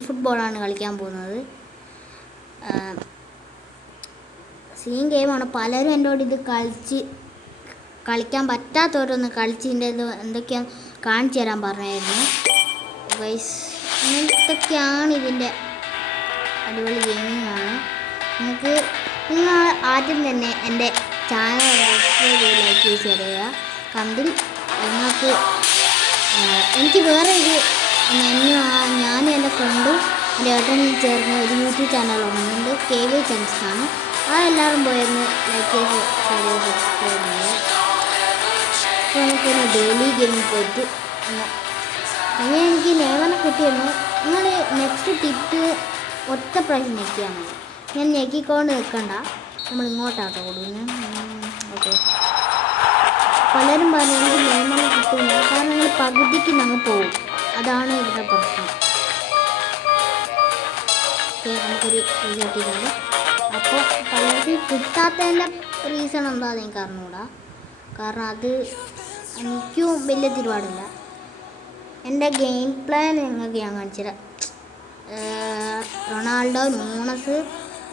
ഫുട്ബോളാണ് കളിക്കാൻ പോകുന്നത്. സെയിം ഗെയിമാണ്. പലരും എന്നോട് ഇത് കളിക്കാൻ പറ്റാത്തവരൊന്ന് കളിച്ചതിൻ്റെ എന്തൊക്കെയാണ് കാണിച്ചു തരാൻ പറഞ്ഞായിരുന്നു ഗൈസ്. ഇങ്ങനത്തൊക്കെയാണ് ഇതിൻ്റെ അടിപൊളി ഗെയിമിങ്ങാണ്. നിങ്ങൾ ആദ്യം തന്നെ എൻ്റെ ചാനൽ സബ്സ്ക്രൈബ് ചെയ്ത് ലൈക്ക് ചെയ്ത് തരിക. കണ്ടിൽ നിങ്ങൾക്ക് എനിക്ക് വേറെ ഒരു ഞാനും എൻ്റെ ഫ്രണ്ടും എൻ്റെ ഏട്ടനിൽ ചേർന്ന ഒരു യൂട്യൂബ് ചാനൽ ഉണ്ട്, KV ചാൻസ് ആണ്. അതെല്ലാവരും പോയൊന്ന് ലൈക്ക് ചെയ്ത് സബ്സ്ക്രൈബ് ചെയ്യുക. അപ്പോൾ നമുക്കൊന്ന് ഡെയിലി ഗെയിമിൽ പോയിട്ട് അങ്ങനെ എനിക്ക് നെയ്മറിനെ കിട്ടിയിരുന്നു. നിങ്ങൾ നെക്സ്റ്റ് ടിപ്പ് ഒറ്റ പ്രാവശ്യം ഞെക്കിയാൽ മതി. ഞാൻ ഞെക്കിക്കൊണ്ട് നിൽക്കണ്ട, നമ്മൾ ഇങ്ങോട്ടാട്ടോ കൊടുക്കുന്നത്. ഓക്കെ, പലരും പറഞ്ഞു എനിക്ക് നെയ്മറിനെ കിട്ടില്ല, കാരണം നിങ്ങൾ പകുതിക്ക് ഞങ്ങൾ പോകും. അതാണ് ഇതിൻ്റെ പ്രശ്നം. ഓക്കെ, നമുക്കൊരു കിട്ടിയിട്ടുണ്ട്. അപ്പോൾ പലരും കിട്ടാത്തതിൻ്റെ റീസൺ എന്താണെന്ന് എനിക്ക് അറിഞ്ഞൂടാ, കാരണം അത് എനിക്കും വലിയ തിരുപാടില്ല. എൻ്റെ ഗെയിം പ്ലാൻ നിങ്ങൾക്ക് ഞാൻ കാണിച്ചുതരാം. റൊണാൾഡോ, നൂണസ്,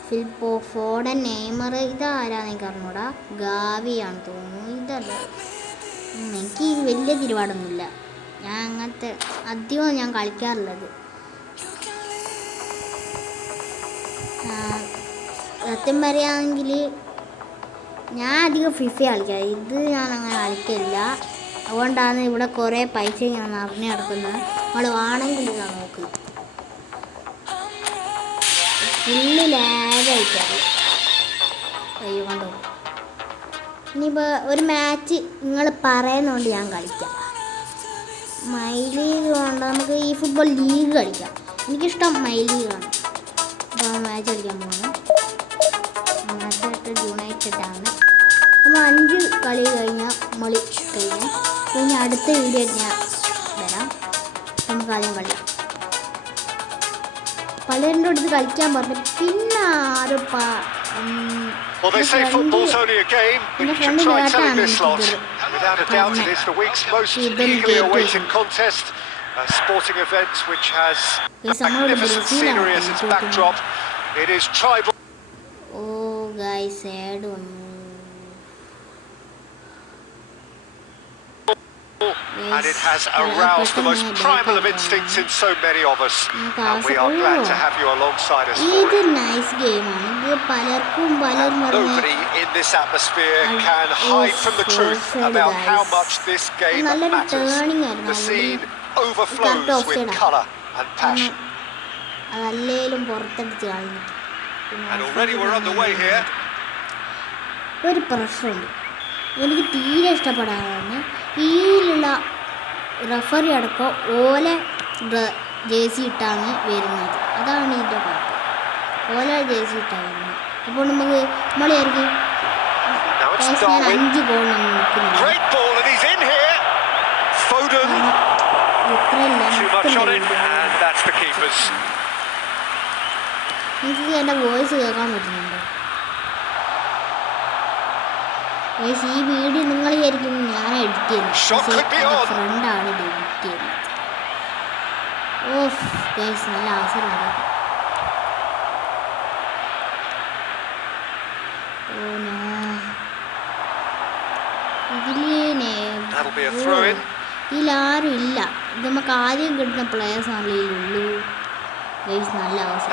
ഫിൽപ്പോ, ഫോഡൻ, നെയ്മർ, ഇതാരാന്ന് എനിക്ക് അറിഞ്ഞൂടാ. ഗാവിയാണ് തോന്നുന്നു. ഇതല്ല, എനിക്ക് വലിയ തിരുപാടൊന്നുമില്ല. ഞാൻ അങ്ങനത്തെ അധികവും ഞാൻ കളിക്കാറുള്ളത്. സത്യം പറയുകയാണെങ്കിൽ ഞാൻ അധികം ഫിഫ കളിക്കാം. ഇത് ഞാൻ അങ്ങനെ കളിക്കില്ല. അതുകൊണ്ടാണ് ഇവിടെ കുറേ പൈസ ഞാൻ നിറഞ്ഞു കിടക്കുന്നത്. നമ്മൾ വേണമെങ്കിൽ ഞാൻ നോക്ക് ഫുള്ള് ലാഗായിട്ടാണ്. അയ്യോ കണ്ടോ. ഇനിയിപ്പോൾ ഒരു മാച്ച് നിങ്ങൾ പറയുന്നതുകൊണ്ട് ഞാൻ കളിക്കാം. മൈ ലീഗ് കൊണ്ട് നമുക്ക് ഈ ഫുട്ബോൾ ലീഗ് കളിക്കാം. എനിക്കിഷ്ടം മൈ ലീഗാണ്. അപ്പോൾ മാച്ച് കളിക്കാൻ പോകുന്നു. മാച്ചായിട്ട് യുണൈറ്റഡാണ്. നമ്മൾ 5 കളി കഴിഞ്ഞാൽ നമ്മൾ കഴിഞ്ഞാൽ അടുത്ത വീഡിയോ ഞാൻ വരാം. നമുക്ക് ആദ്യം കളിക്കാം. പലരുടെ അടുത്ത് കളിക്കാൻ പറഞ്ഞു. പിന്നെ ആരും എൻ്റെ ഫ്രണ്ട് കേട്ടാണ് Without a doubt, it is the week's most eagerly awaited contest. A sporting event which has magnificent scenery as its backdrop. It is tribal. Oh, guys, I don't know. And it has aroused the most primal of instincts in so many of us. And we are glad to have you alongside us for it. Nice game. Nobody in this atmosphere can hide from the truth about how much this game matters. The scene overflows with colour and passion. And already we're underway here. ഒരു പ്രശ്നമുണ്ട്, എനിക്ക് തീരെ ഇഷ്ടപ്പെടാതെ ഇതിലുള്ള referee അടക്കം ഓല jersey ഇട്ടാണ് വരുന്നത്. അതാണ് ഇതിൻ്റെ കുഴപ്പം. ഓല ജേഴ്സി ഇട്ടാണ് വരുന്നത്. അപ്പോൾ നമ്മളായിരിക്കും 5 ഗോൾ നമ്മൾ നിൽക്കുന്നുണ്ട്. എനിക്ക് എൻ്റെ വോയിസ് കേൾക്കാൻ പറ്റുന്നുണ്ട്. ഈ വീഡിയോ നിങ്ങൾ വിചാരിക്കും ഞാൻ എഡിറ്റ് ചെയ്യുന്നത്, എൻ്റെ ഫ്രണ്ടാണ് ഇത് എഡിറ്റ് ചെയ്യുന്നത്. ഓഫ് ഗൈസ്, നല്ല അവസരമുണ്ട്. ഇതിലാരും ഇല്ല. ഇത് നമുക്ക് ആദ്യം കിട്ടുന്ന പ്ലേയേഴ്സാണല്ലോ ഇതിലുള്ളൂ. ഗൈസ്, നല്ല അവസരം.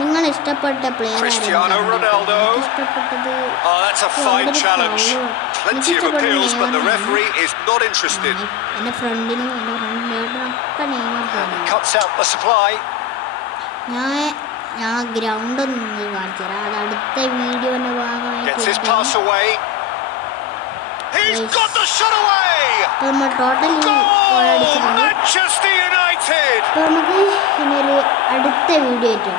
നിങ്ങൾ ഇഷ്ടപ്പെട്ട പ്ലെയർ ഇഷ്ടപ്പെട്ടത് എൻ്റെ ഫ്രണ്ടിനും എൻ്റെ ഫ്രണ്ടിനൊക്കെ ഞാൻ ഗ്രൗണ്ടൊന്നും നിങ്ങൾ കാണിച്ചു തരാം. അത് അടുത്ത വീഡിയോൻ്റെ ഭാഗമായിട്ട് നമ്മൾ ടോട്ടലി അടിച്ചിട്ടുണ്ട്. അപ്പോൾ നമുക്ക് ഇനിയൊരു അടുത്ത വീഡിയോ ആയിട്ട്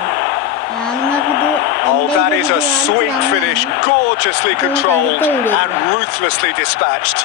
Oh, that is a sweet finish, gorgeously controlled and ruthlessly dispatched.